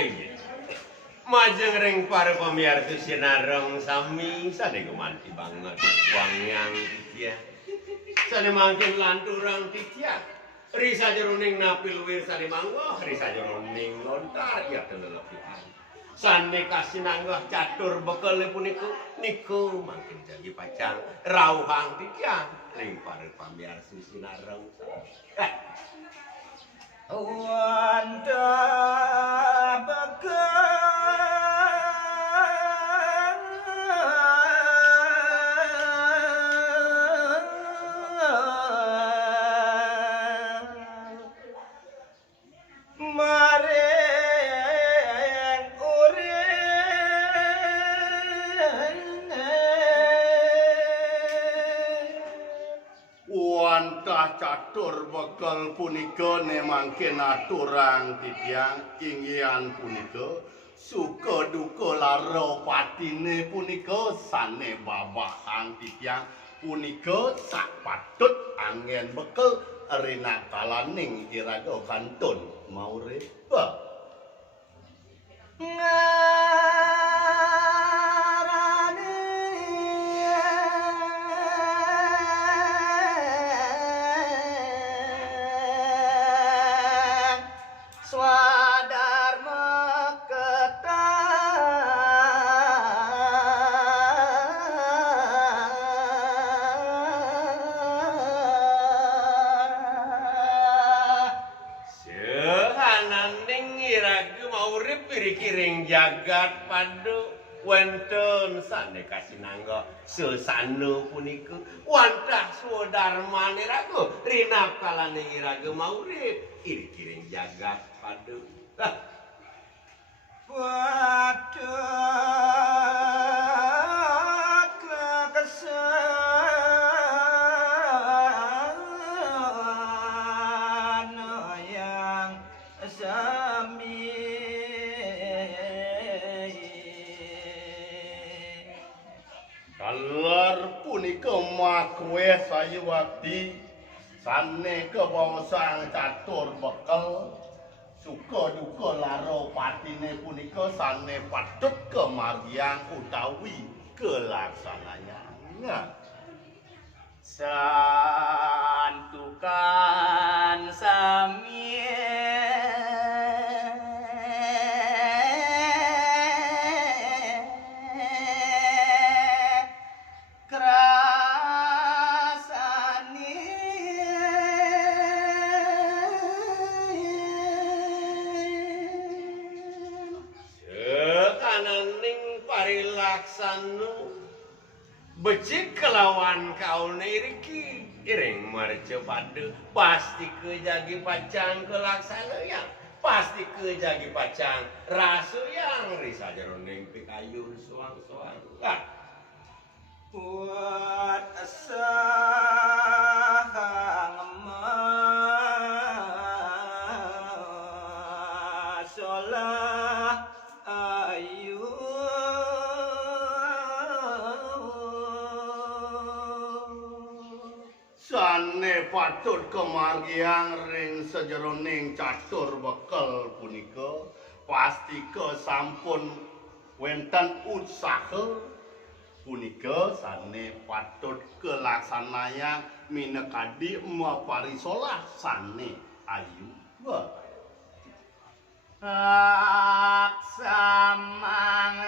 Iya. Majeng ring para pamirsa sinareng sami sane gumanti banget wangyang titya. Sane mangkin lanturang titya. Risa jeroning napil wir sane mangga, risa jeroning lontar ya telelepian. Sane kasinanggah catur bekele punika niku mangkin jagi pacang rauhang titya ring para pamirsa sinareng. Wanda wantah catur bekal punika nemangke naturang titiang inggian punika suka duka lara patine punika sane babahang titiang punika sak patut angin bekal rinakalaning iraga kantun maurip kiring jagat padu wonten sane kasinangga sesana punika wantah swadharmane raga rinakalane iraga maurip kiring jagat padu Kalar punika makwe sayuwati sane kewawasang catur bekel suka duka lara patine punika sane patut kemargiang utawi kelaksananya. Santukan sami laksanu becik kelawan kaulna iriki iring marca padu pasti kejagi pacang kelaksana yang pasti kejagi pacang rasu yang risa jeroning pikayun suang-suang buat asa solah ayu sane patut kemargiang ring sejeroning catur bekel punika pasti kesampun wenten usaha punika sane patut kelaksanaya minekadi maparisolah sane ayu samang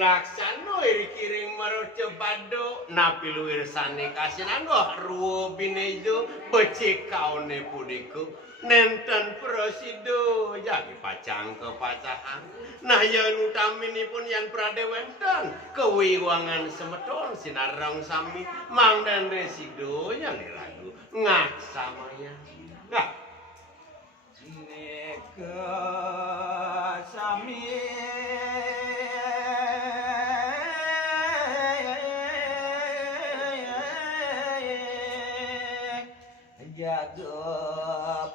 laksana iri-kiring maroca padu napi luwir sane kasinangga ruwo binejo becik kaone punika nenten prasido jagi pacang kepacahan nah yen utaminipun yen pradewenten kewiwangan semeton sinareng sami mangdan resido yang iragu ngaksamaya neka sami jaga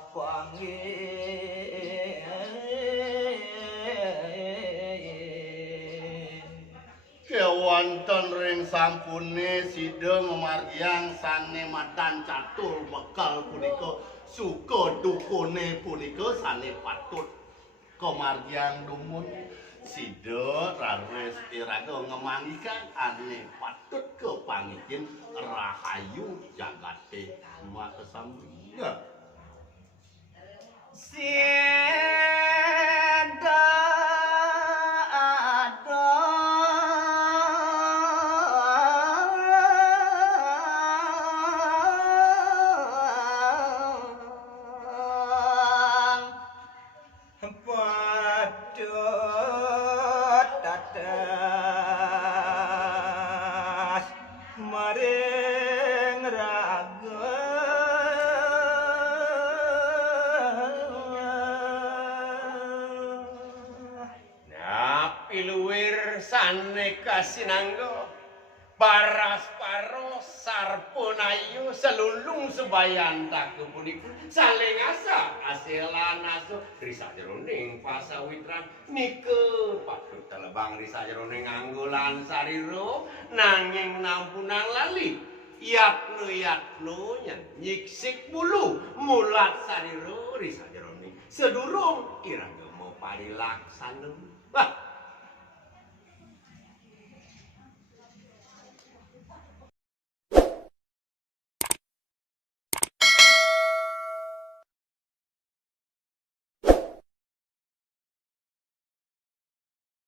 Kewanten ring sampune sideng margiang sane madan catur bekal punika suka dukune punika sane patut kemargiang dumun sida rares iraga ngemangikan ane patut kepangikin rahayu jagate makasami patut tatas maring raga Piluwir sane kasinangga paras paros sarponayu selulung sebayan taku punika saling asa asilan aso risa jeroning pasawitran nike patut telebang risa jeroning anggulan sariro nanging nampunang lali yatnu nyen nyiksik bulu mulat sariro risa jeroning sedurung irang mau parilaksana. Wah,